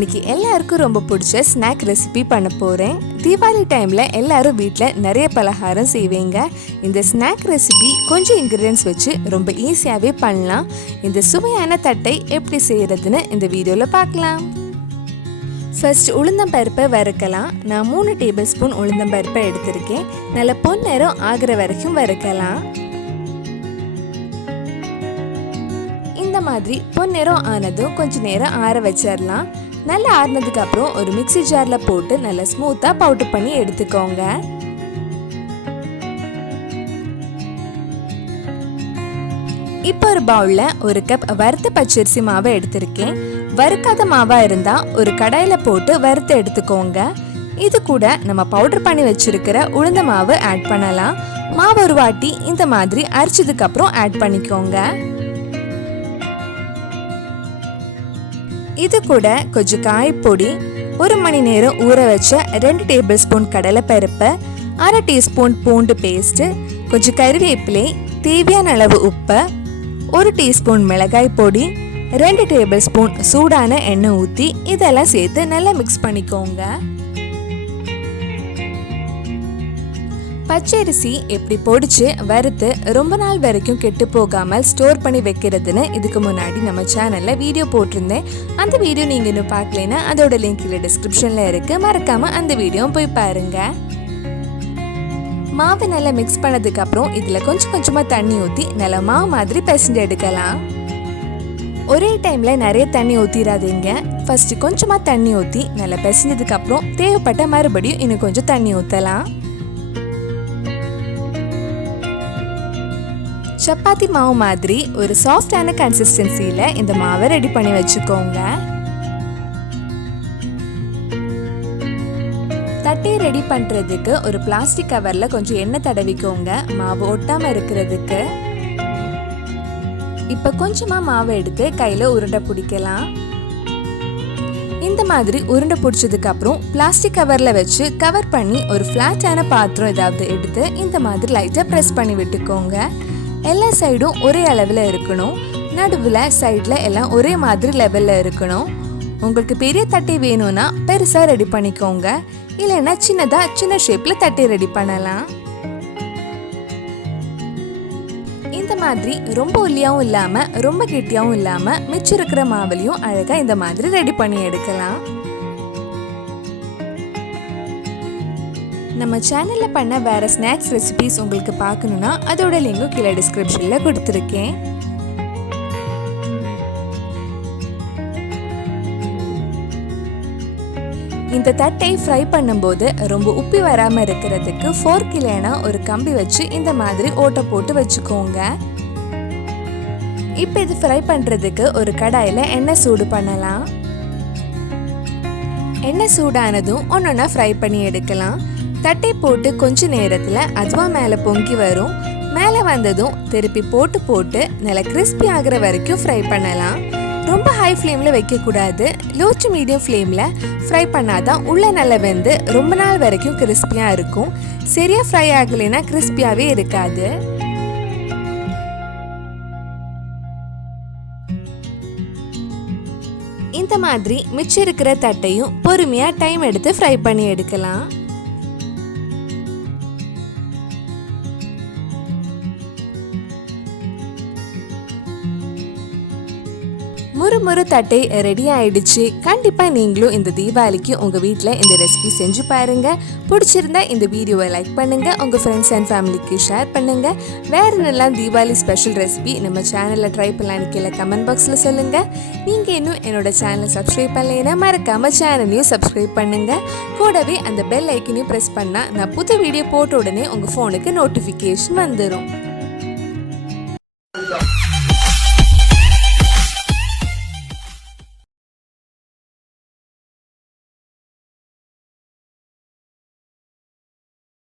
இன்னைக்கு எல்லாருக்கும் ரொம்ப பிடிச்ச ஸ்நாக் ரெசிபி பண்ண போகிறேன். தீபாவளி டைமில் எல்லாரும் வீட்டில் நிறைய பலகாரம் செய்வீங்க. இந்த ஸ்நாக் ரெசிபி கொஞ்சம் இன்க்ரீடியன்ஸ் வச்சு ரொம்ப ஈஸியாகவே பண்ணலாம். இந்த சுவையான தட்டை எப்படி செய்கிறதுன்னு இந்த வீடியோவில் பார்க்கலாம். ஃபர்ஸ்ட் உளுந்தம்பருப்பை வறுக்கலாம். நான் 3 டேபிள் ஸ்பூன் உளுந்தம்பருப்பை எடுத்திருக்கேன். நல்ல பொன்னிறம் ஆகிற வரைக்கும் வறுக்கலாம். இந்த மாதிரி பொன்னிறம் ஆனதும் கொஞ்சம் நேரம் ஆற வச்சிடலாம். நல்லா ஆறினதுக்கு அப்புறம் ஒரு மிக்ஸி ஜார்ல போட்டு நல்லா ஸ்மூத்தா பவுடர் பண்ணி எடுத்துக்கோங்க. இப்போ ஒரு பவுல்ல ஒரு கப் வறுத்த பச்சரிசி மாவை எடுத்திருக்கேன். வறுக்காத மாவா இருந்தா ஒரு கடாயில போட்டு வறுத்து எடுத்துக்கோங்க. இது கூட நம்ம பவுடர் பண்ணி வச்சிருக்கிற உளுந்த மாவு ஆட் பண்ணலாம். மாவு ஒரு வாட்டி இந்த மாதிரி அரைச்சதுக்கு அப்புறம் ஆட் பண்ணிக்கோங்க. இது கூட கொஞ்சம் காய்பொடி, 1 மணி நேரம் ஊற வச்ச 2 டேபிள் ஸ்பூன் கடலைப்பருப்பு, 1/2 டீஸ்பூன் பூண்டு பேஸ்ட், கொஞ்சம் கறிவேப்பிலை, தேவையான அளவு உப்பு, 1 டீஸ்பூன் மிளகாய் பொடி, 2 டேபிள் ஸ்பூன் சூடான எண்ணெய் ஊற்றி இதெல்லாம் சேர்த்து நல்லா மிக்ஸ் பண்ணிக்கோங்க. பச்சரிசி எப்படி பொடிச்சு வறுத்து ரொம்ப நாள் வரைக்கும் கெட்டு போகாமல் ஸ்டோர் பண்ணி வைக்கிறதுன்னு இதுக்கு முன்னாடி நம்ம சேனல்ல வீடியோ போட்டிருந்தேன். அந்த வீடியோ நீங்க இன்னும் பார்க்கலைன்னா அதோட லிங்க் கீழே டிஸ்கிரிப்ஷன்ல இருக்கு. மறக்காம அந்த வீடியோ போய் பாருங்க. மாவை நல்லா மிக்ஸ் பண்ணதுக்கு அப்புறம் இதுல கொஞ்சம் கொஞ்சமா தண்ணி ஊற்றி நல்லா மாவு மாதிரி பிசைஞ்சு எடுக்கலாம். ஒரே டைம்ல நிறைய தண்ணி ஊற்றிடாதீங்க. ஃபர்ஸ்ட் கொஞ்சமா தண்ணி ஊற்றி நல்லா பிசைஞ்சதுக்கு அப்புறம் தேவைப்பட்ட மறுபடியும் இன்னும் கொஞ்சம் தண்ணி ஊற்றலாம். சப்பாத்தி மாவு மாதிரி ஒரு சாஃப்டான கன்சிஸ்டன்சியில இந்த மாவை ரெடி பண்ணி வச்சுக்கோங்க. தட்டை ரெடி பண்றதுக்கு ஒரு பிளாஸ்டிக் கவர்ல கொஞ்சம் எண்ணெய் தடவிக்கோங்க, மாவு ஒட்டாம இருக்கிறதுக்கு. இப்ப கொஞ்சமா மாவை எடுத்து கையில உருண்டை பிடிக்கலாம். இந்த மாதிரி உருண்டை பிடிச்சதுக்கு அப்புறம் பிளாஸ்டிக் கவர்ல வச்சு கவர் பண்ணி ஒரு ஃபிளாட்டான பாத்திரம் ஏதாவது எடுத்து இந்த மாதிரி லைட்டா பிரஸ் பண்ணி விட்டுக்கோங்க. எல்லா சைடும் ஒரே அளவில் இருக்கணும். நடுவில் சைடில் எல்லாம் ஒரே மாதிரி லெவலில் இருக்கணும். உங்களுக்கு பெரிய தட்டை வேணும்னா பெருசாக ரெடி பண்ணிக்கோங்க, இல்லைன்னா சின்ன ஷேப்பில் தட்டை ரெடி பண்ணலாம். இந்த மாதிரி ரொம்ப ஒல்லியாகவும் இல்லாமல் ரொம்ப கெட்டியாகவும் இல்லாமல் மிச்சம் இருக்கிற மாவுலையும் அழகாக இந்த மாதிரி ரெடி பண்ணி எடுக்கலாம். நம்ம சேனல்ல பண்ண வேற ஸ்நாக்ஸ் ரெசிபிஸ் உங்களுக்கு பார்க்கணும்னா அதோட லிங்க் கீழே டிஸ்கிரிப்ஷன்ல கொடுத்துருக்கேன். இந்த தட்டை ஃப்ரை பண்ணும்போது ரொம்ப உப்பி வராம இருக்கிறதுக்கு ஃபோர்க் இல்லைன்னா ஒரு கம்பி வச்சு இந்த மாதிரி ஓட்டை போட்டு வச்சுக்கோங்க. இப்போ இது ஃப்ரை பண்றதுக்கு ஒரு கடாயில எண்ணெய் சூடு பண்ணலாம். எண்ணெய் சூடானதும் ஒன்னொன்னா ஃப்ரை பண்ணி எடுக்கலாம். தட்டை போட்டு கொஞ்ச நேரத்துல அதுவா மேல பொங்கி வரும். மேல வந்ததும் திருப்பி போட்டு நல்லா கிறிஸ்பி ஆகிற வரைக்கும் ஃப்ரை பண்ணலாம். ரொம்ப ஹை ஃப்ளேம்ல வைக்க கூடாது. லோ டு மீடியம் ஃப்ளேம்ல ஃப்ரை பண்ணாதான் உள்ள நல்லா வெந்து ரொம்ப நாள் வரைக்கும் கிறிஸ்பியா இருக்கும். சரியா ஃப்ரை ஆகலைன்னா கிறிஸ்பியாவே இருக்காது. இந்த மாதிரி மிச்சம் இருக்கிற தட்டையும் பொறுமையா டைம் எடுத்து ஃப்ரை பண்ணி எடுக்கலாம். முறு தட்டை ரெடி ஆயிடுச்சு. கண்டிப்பா நீங்களும் இந்த தீபாவளிக்கு உங்க வீட்டில் இந்த ரெசிபி செஞ்சு பாருங்க. பிடிச்சிருந்தா இந்த வீடியோவை லைக் பண்ணுங்க, உங்க ஃப்ரெண்ட்ஸ் அண்ட் ஃபேமிலிக்கு ஷேர் பண்ணுங்க. வேற என்னெல்லாம் தீபாவளி ஸ்பெஷல் ரெசிபி நம்ம சேனல்ல ட்ரை பண்ணலான்னு கீழே கமெண்ட் பாக்ஸ்ல சொல்லுங்க. நீங்க இன்னும் என்னோட சேனலை சப்ஸ்கிரைப் பண்ணலைன்னா மறக்காம சேனலையும் சப்ஸ்கிரைப் பண்ணுங்க. கூடவே அந்த பெல் ஐக்கனையும் பிரஸ் பண்ணா நான் புது வீடியோ போட்ட உடனே உங்க போனுக்கு நோட்டிஃபிகேஷன் வந்துடும்.